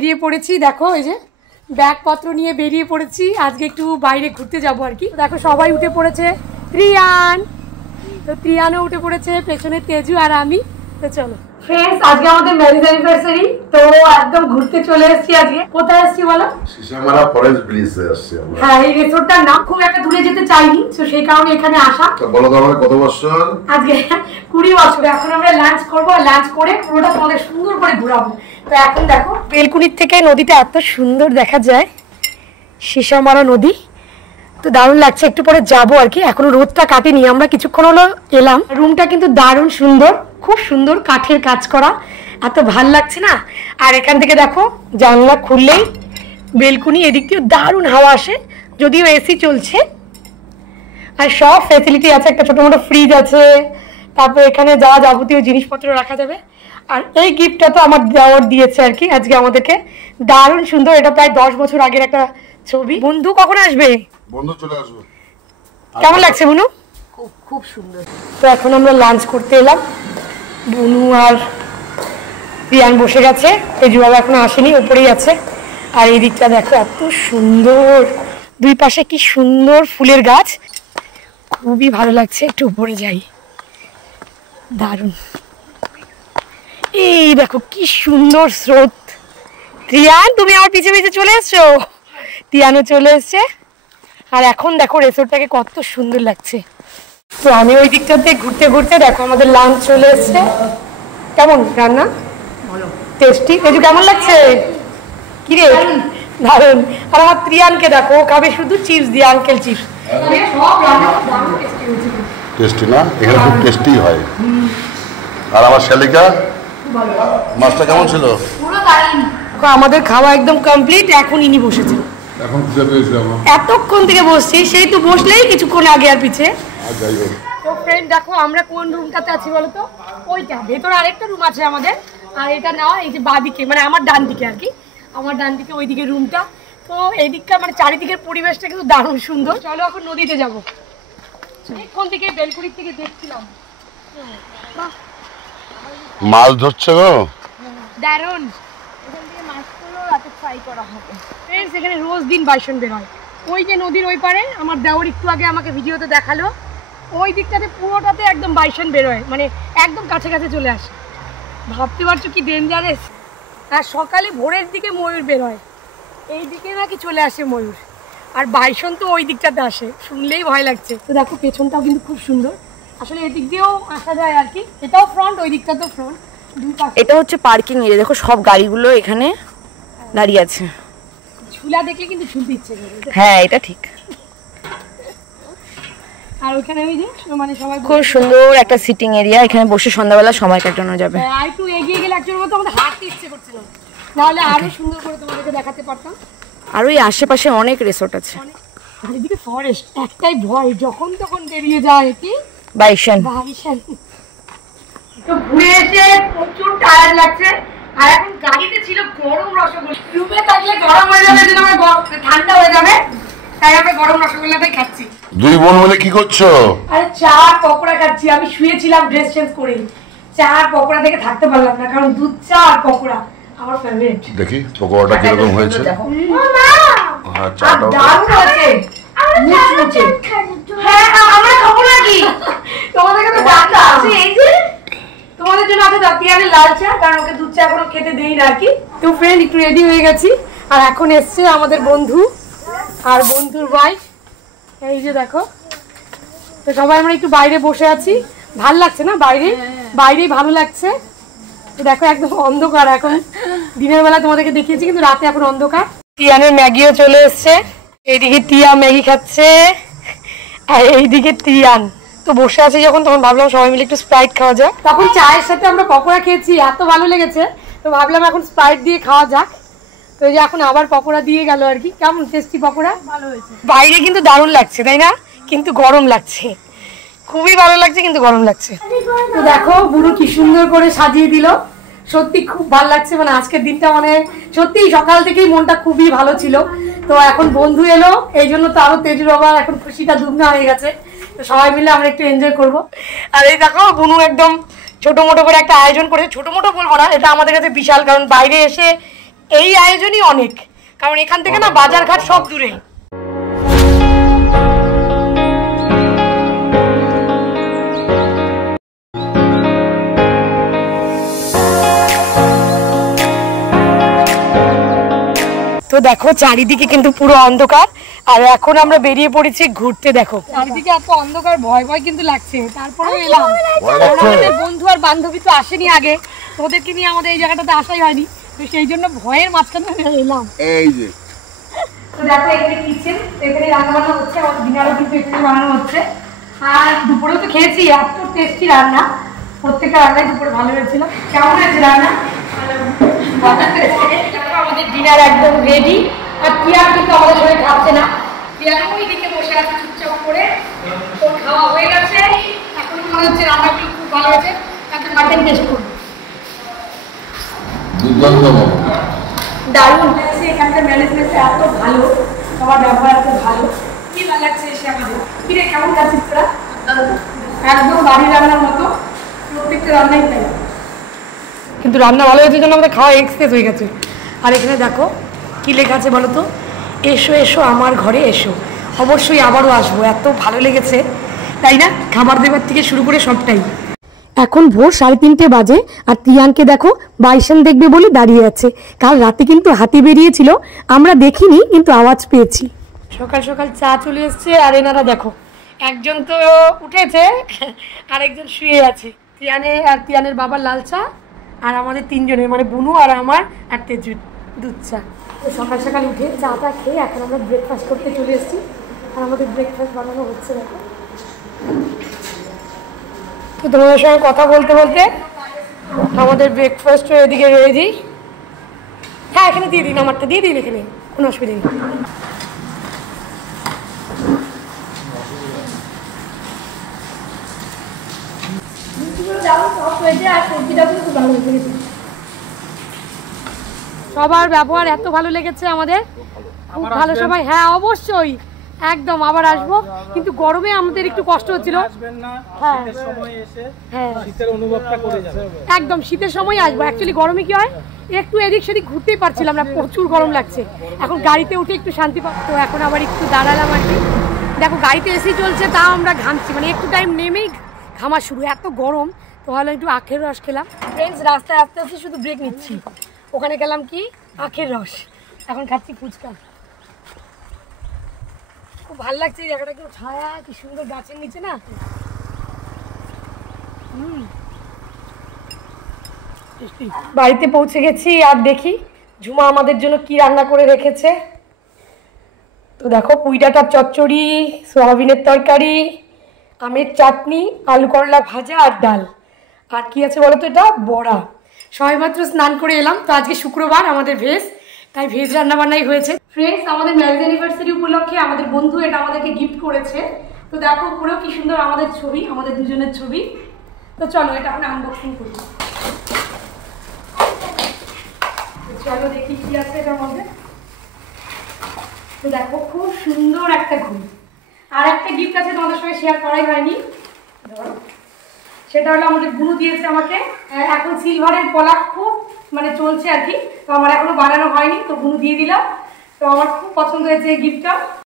বেরিয়ে পড়েছি, দেখো এই যে ব্যাগপত্র নিয়ে বেরিয়ে পড়েছি। আজকে একটু বাইরে ঘুরতে যাবো আর কি। দেখো সবাই উঠে পড়েছে, ত্রিয়ান তো ত্রিয়ানও উঠে পড়েছে, পেছনে তেজু আর আমি। তো চলো ফ্রেন্ডস, আজকে আমাদের ম্যারেজ অ্যানিভার্সারি, তো একদম ঘুরতে চলে এসেছি। আজকে কোথায় এসেছি বলো? সিসামারা ফরেস্ট ব্রিজে আসছি আমরা। হ্যাঁ, এই রিসোর্টটার নাম, খুব একটা দূরে যেতে চাইনি, তো সেই কারণে এখানে আসা। তো বলো তো আমাদের কত বছর? আজকে 20 বছর। এখন আমরা লাঞ্চ করবো, আর লাঞ্চ করে পুরোটা তোমাদের সুন্দর করে ঘোরাবো। তো এখন দেখো বেলকুনির থেকে নদীটা এত সুন্দর দেখা যায়, সিসামারা নদী, তো দারুণ লাগছে। একটু পরে যাবো আর কি, এখনো রোদটা কাটেনি, আমরা কিছুক্ষণ হলো এলাম। রুমটা কিন্তু দারুণ সুন্দর, খুব সুন্দর কাঠের কাজ করা, এত ভাল লাগছে না। আর এখান থেকে দেখো জানলা খুললেই বেলকুনি, এদিক দিয়েও দারুণ হাওয়া আসে, যদিও এসি চলছে। আর সব ফ্যাসিলিটি আছে, একটা ছোটো মোটো ফ্রিজ আছে, তারপর এখানে যা যাবতীয় জিনিসপত্র রাখা যাবে। আর এই গিফটটা তো আমার দেওয়ার দিয়েছে আর কি আজকে আমাদেরকে, দারুণ সুন্দর। এটা প্রায় 10 বছর আগের একটা ছবি। বন্ধু কখন আসবে? বন্ধু চলে আসবে। কেমন লাগছে বুনু? খুব খুব সুন্দর। তো এখন আমরা লাঞ্চ করতে এলাম, বুনু আর রিয়ান বসে গেছে, তেজু বাবা এখনো আসেনি, উপরেই আছে। আর এই দিকটা দেখো এত সুন্দর, দুই পাশে কি সুন্দর ফুলের গাছ, খুবই ভালো লাগছে। একটু উপরে যাই, দারুণ। এই দেখো কি সুন্দর স্রোত। রিয়ান, তুমি আমার পিছে পিছে চলে এসছো। রিয়ানও চলে এসছে। আর এখন দেখো রিসোর্টটাকে কত সুন্দর লাগছে। তো আমি ওই দিকটাতে ঘুরতে ঘুরতে দেখো আমাদের লাঞ্চ চলে এসছে। কেমন রান্না? টেস্টি। তেজু কেমন লাগছে? কি রে? দারুণ। আর আমার ত্রিয়ানকে দেখো, খাবে শুধু চিপস দিয়ে, আঙ্কেল চিপস। টেস্টি না? এখানে খুব টেস্টি হয়। আর আমার শালিকা, মাছটা কেমন ছিল? আমাদের খাওয়া একদম কমপ্লিট, এখন ইনি বসেছে। এখন খুঁজে পেয়েছি আমরা, এতক্ষণ থেকে বসছি, সেই তো বসলেই কিছুক্ষণ আগে আর পিছে। যাই হোক। তো ফ্রেন্ড দেখো আমরা কোন রুমটাতে আছি বলো তো? ওইটা ভেতরে আরেকটা রুম আছে আমাদের, আর এটা না এই যে বাঁদিকে, মানে আমার ডান দিকে আর কি, আমার ডান দিকে ওইদিকে রুমটা। তো এইদিকটা মানে চারিদিকের পরিবেশটা কিন্তু দারুণ সুন্দর। চলো এখন নদীতে যাবো। এখান থেকে বেলকুড়ির থেকে দেখছিলাম মাছ ধরছে গো, দারুণ। এখান থেকে মাছগুলো রাতে ফ্রাই করা হবে। ফ্রেন্ডস, এখানে রোজ দিন বাইসন বের হয়। ওই যে নদীর ওই পারে, আমার দেওর একটু আগে আমাকে ভিডিওতে দেখালো, ওই দিকটাতে পুরোটাতে একদম বাইসন বেরোয়, মানে একদম কাছে কাছে চলে আসে। ভাবতে পারছো কি ডেঞ্জারাস। আর সকালে ভোরের দিকে ময়ূর বেরোয়, এই দিকে নাকি চলে আসে ময়ূর। আর বাইসন তো ওই দিকটাতে আসে, শুনলেই ভয় লাগছে। তো দেখো পেছনটাও কিন্তু খুব সুন্দর, আসলে এদিক দিয়েও আসা যায় আর কি। এটাও ফ্রন্ট, ওই দিকটাতেও ফ্রন্ট, দুই পাশে। এটা হচ্ছে পার্কিং এরিয়া, দেখো সব গাড়িগুলো এখানে দাঁড়িয়ে আছে। ঝুলা দেখলে কিন্তু ঝুলতে ইচ্ছে করে। হ্যাঁ, এটা ঠিক। আর ওখানে ওই যে মানে সবাই খুব সুন্দর একটা সিটিং এরিয়া, এখানে বসে সন্ধ্যাবেলা সময় কাটানো যাবে। আর একটু এগিয়ে গেলে একজনের মতো আমাদের হাঁটতে ইচ্ছে করছিল, নাহলে আরো সুন্দর করে তোমাদেরকে দেখাতে পারতাম। আর ওই আশেপাশে অনেক রিসোর্ট আছে। আর এদিকে ফরেস্ট, একটাই ভয় যখন তখন বেরিয়ে যায় কি বাইশন। তো ঘুরে এসে প্রচুর টায়ার্ড লাগছে। আর এখন গাড়িতে ছিল গরম রসগোল্লা, রুমে থাকলে গরম হয়ে যাবে, যদি আমার ঠান্ডা হয়ে যাবে, তাই আমরা গরম রসগোল্লাটাই খাচ্ছি। দুই বোন মিলে কি করছো? আরে চা পকোড়া খাচ্ছি। আমি শুয়েছিলাম ড্রেস চেঞ্জ করে, চা পকোড়া থেকে থাকতে পারলাম না, কারণ দুধ চা আর পকোড়া আমার ফেভারিট। দেখি পকোড়াটা কিরকম হয়েছে। হ্যাঁ, চাটাও দারুণ আছে, মুচমুচে। হ্যাঁ, আমরা খাবো নাকি? তোমাদের কাছে ডাক্তার আছে, এই যে তোমাদের জন্য আছে দাতিয়ারে লাল চা, কারণ ওকে দুধ চা এখনো খেতে দেই না আর কি। তো ফ্রেন্ড, একটু রেডি হয়ে গেছি, আর এখন এসছে আমাদের বন্ধু আর বন্ধুর ওয়াইফ। এই যে দেখো, তো সবাই আমরা একটু বাইরে বসে আছি, ভাল লাগছে না? বাইরেই ভালো লাগছে। তো দেখো একদম অন্ধকার এখন, দিনের বেলা তোমাদেরকে দেখিয়েছি, কিন্তু রাতে এখন অন্ধকার। টিয়ানের ম্যাগিও চলে এসছে, এইদিকে টিয়া ম্যাগি খাচ্ছে, আর এইদিকে টিয়ান তো বসে আছে। যখন তখন ভাবলাম সবাই মিলে একটু স্প্রাইট খাওয়া যাক। তখন চায়ের সাথে আমরা পকোড়া খেয়েছি, এত ভালো লেগেছে, তো ভাবলাম এখন স্প্রাইট দিয়ে খাওয়া যাক। তো এই যে এখন আবার পকোড়া দিয়ে গেল আর কি। কেমন টেস্টি পকোড়া? ভালো হয়েছে। বাইরে কিন্তু দারুণ লাগছে তাই না? কিন্তু গরম লাগছে, খুবই ভালো লাগছে, কিন্তু গরম লাগছে। তো দেখো বুড়ো কি সুন্দর করে সাজিয়ে দিল, সত্যি খুব ভালো লাগছে। মানে আজকের দিনটা মানে সত্যি সকাল থেকেই মনটা খুবই ভালো ছিল। তো এখন বন্ধু এলো, এই জন্য তো আরো তেজুর বাবা এখন খুশিটা দুগুনা হয়ে গেছে। তো সবাই মিলে আমরা একটু এনজয় করব। আর এই দেখো বুনু একদম ছোট মোটো করে একটা আয়োজন করেছে, ছোট মোটো বলবো না, এটা আমাদের কাছে বিশাল, কারণ বাইরে এসে এই আয়োজনই অনেক, কারণ এখান থেকে না বাজার ঘাট সব দূরে। তো দেখো চারিদিকে কিন্তু পুরো অন্ধকার, আর এখন আমরা বেরিয়ে পড়েছি ঘুরতে। দেখো চারিদিকে এত অন্ধকার, ভয় ভয় কিন্তু লাগছে, তারপরেও এলাম। আমাদের বন্ধু আর বান্ধবী তো আসেনি আগে, ওদেরকে নিয়ে আমাদের এই জায়গাটাতে আসাই হয়নি, তো সেই জন্য ভয়ের মাঝখানে এলাম। এই যে তো দেখো এখানে কিচেন, এখানে রান্না বান্না হচ্ছে, আমাদের ডিনারও কিন্তু এখানে বানানো হচ্ছে। আর দুপুরেও তো খেয়েছি, এত টেস্টি রান্না, প্রত্যেকটা রান্নাই দুপুরে ভালো হয়েছিল। কেমন হয়েছে রান্না? আমাদের ডিনার একদম রেডি। আর টিয়া কিন্তু আমাদের সঙ্গে খাচ্ছে না, টিয়া ওই দিকে বসে আছে চুপচাপ করে। ওর খাওয়া হয়ে গেছে, এখন মনে হচ্ছে রান্নাগুলো খুব ভালো হয়েছে। এখন মাটন টেস্ট করবো, দারুণ হয়েছে। এখানকার ম্যানেজমেন্ট এত ভালো, সবার ব্যবহার এত ভালো, কি ভালো লাগছে এসে আমাদের। কিরে কেমন খাচ্ছিস তোরা? একদম বাড়ির রান্নার মতো, প্রত্যেকটা রান্নাই তাই। কিন্তু রান্না ভালো হয়েছে জন্য আমাদের খাওয়া এক্সপ্রেস হয়ে গেছে। আর এখানে দেখো কি লেখা আছে বলো তো, এসো এসো আমার ঘরে এসো। অবশ্যই আবারও আসবো, এত ভালো লেগেছে, তাই না? খাবার দেবার থেকে শুরু করে সবটাই। এখন ভোর 3:30 বাজে, আর তিয়ানকে দেখো বাইসন দেখবে বলে দাঁড়িয়ে আছে। কাল রাতে কিন্তু হাতি বেরিয়েছিল, আমরা দেখিনি কিন্তু আওয়াজ পেয়েছি। সকাল সকাল চা চলে এসছে, আর এনারা দেখো একজন তো উঠেছে আর একজন শুয়ে আছে। তিয়ানের বাবার লাল চা, আর আমাদের তিনজনের মানে বুনু আর আমার আর তেজুর দুধ চা। তো সকাল সকাল উঠে চাটা খেয়ে এখন আমরা ব্রেকফাস্ট করতে চলে এসেছি, আর আমাদের ব্রেকফাস্ট বানানো হচ্ছে দেখো। তো তোমাদের সঙ্গে কথা বলতে বলতে আমাদের ব্রেকফাস্ট এদিকে রেডি। হ্যাঁ এখানে দিয়ে দিন, আমারটা দিয়ে দিন, এখানে কোনো অসুবিধা নেই। সবার ব্যবহার এত ভালো লেগেছে আমাদের, খুব ভালো সবাই। হ্যাঁ অবশ্যই, একদম আবার আসবো, কিন্তু গরমে আমাদের একটু কষ্ট হচ্ছিল। একদম শীতের সময় আসবো। অ্যাকচুয়ালি গরমে কি হয়, একটু এদিক সেদিক ঘুরতেই পারছিলাম না, প্রচুর গরম লাগছে। এখন গাড়িতে উঠে একটু শান্তি পাবো, তো এখন আবার একটু দাঁড়ালাম আর কি। দেখো গাড়িতে এসি চলছে, তাও আমরা ঘামছি, মানে একটু টাইম নেমেই ঘামা শুরু, এত গরম। তো ভালো একটু আখের রস খেলাম। ফ্রেন্ডস রাস্তায় আস্তে আস্তে শুধু ব্রেক নিচ্ছি, ওখানে গেলাম কি আখের রস, এখন খাচ্ছি ফুচকা। খুব ভালো লাগছে এই জায়গাটা, কেউ ছায়া, কি সুন্দর গাছের নিচে না। বাড়িতে পৌঁছে গেছি, আর দেখি ঝুমা আমাদের জন্য কি রান্না করে রেখেছে। তো দেখো পুঁই ডাঁটার চচ্চড়ি, সোয়াবিনের তরকারি, আমের চাটনি, আলু করলা ভাজা আর ডাল। আর কি আছে বলো তো, এটা বড়া। সবেমাত্র স্নান করে এলাম, তো আজকে শুক্রবার আমাদের ভেজ, তাই ভেজ রান্নাবান্নাই হয়েছে। ফ্রেন্ডস আমাদের ম্যারেজ অ্যানিভার্সারি উপলক্ষে আমাদের বন্ধু এটা আমাদেরকে গিফট করেছে। তো দেখো পুরো কি সুন্দর আমাদের ছবি, আমাদের দুজনের ছবি। তো চলো এটা এখন আনবক্সিং করি। চলো দেখি কি আছে এটার মধ্যে। তো দেখো খুব সুন্দর একটা ঘড়ি, আর একটা গিফট আছে তোমাদের সঙ্গে শেয়ার করাই হয়নি, সেটা হলো আমাদের বুনু দিয়েছে আমাকে। এখন সিলভারের পলাক খুব মানে চলছে আর কি, তো আমার এখনো বানানো হয়নি, তো বুনু দিয়ে দিলাম। তো আমার খুব পছন্দ হয়েছে এই গিফটটা।